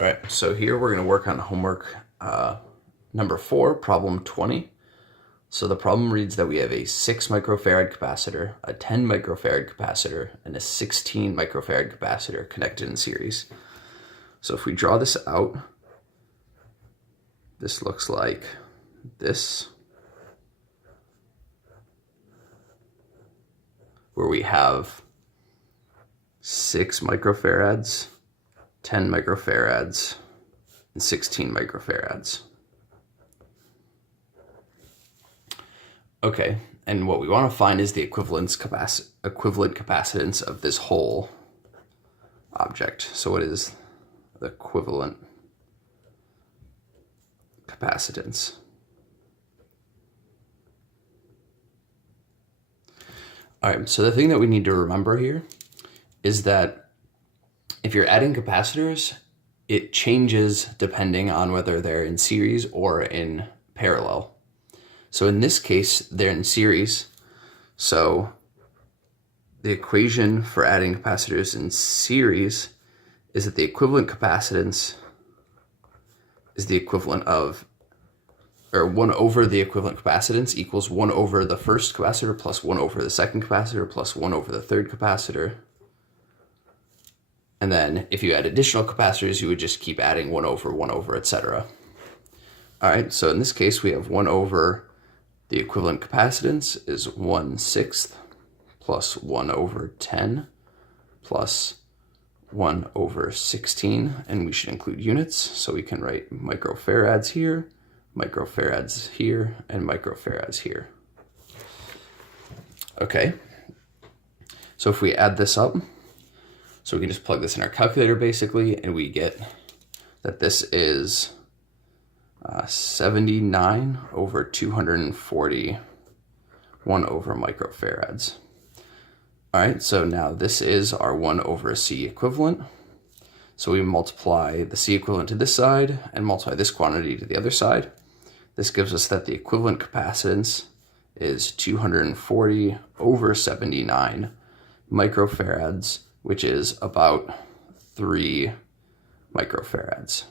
All right, so here we're going to work on homework number 4, problem 20. So the problem reads that we have a 6 microfarad capacitor, a 10 microfarad capacitor, and a 16 microfarad capacitor connected in series. So if we draw this out, this looks like this, where we have 6 microfarads, 10 microfarads, and 16 microfarads. Okay, and what we want to find is the equivalent capacitance of this whole object. So what is the equivalent capacitance? All right, so the thing that we need to remember here is that if you're adding capacitors, it changes depending on whether they're in series or in parallel. So in this case, they're in series. So the equation for adding capacitors in series is that the equivalent capacitance is the equivalent of, or 1 over the equivalent capacitance equals 1 over the first capacitor plus 1 over the second capacitor plus 1 over the third capacitor. And then if you add additional capacitors, you would just keep adding 1 over, etc. All right, so in this case, we have 1 over the equivalent capacitance is 1/6 plus 1 over 10 plus 1 over 16, and we should include units, so we can write microfarads here, and microfarads here. Okay, so if we add this up, so we can just plug this in our calculator basically, and we get that this is 79 over 240, 1 over microfarads. All right, so now this is our 1 over C equivalent. So we multiply the C equivalent to this side and multiply this quantity to the other side. This gives us that the equivalent capacitance is 240 over 79 microfarads, which is about 3 microfarads.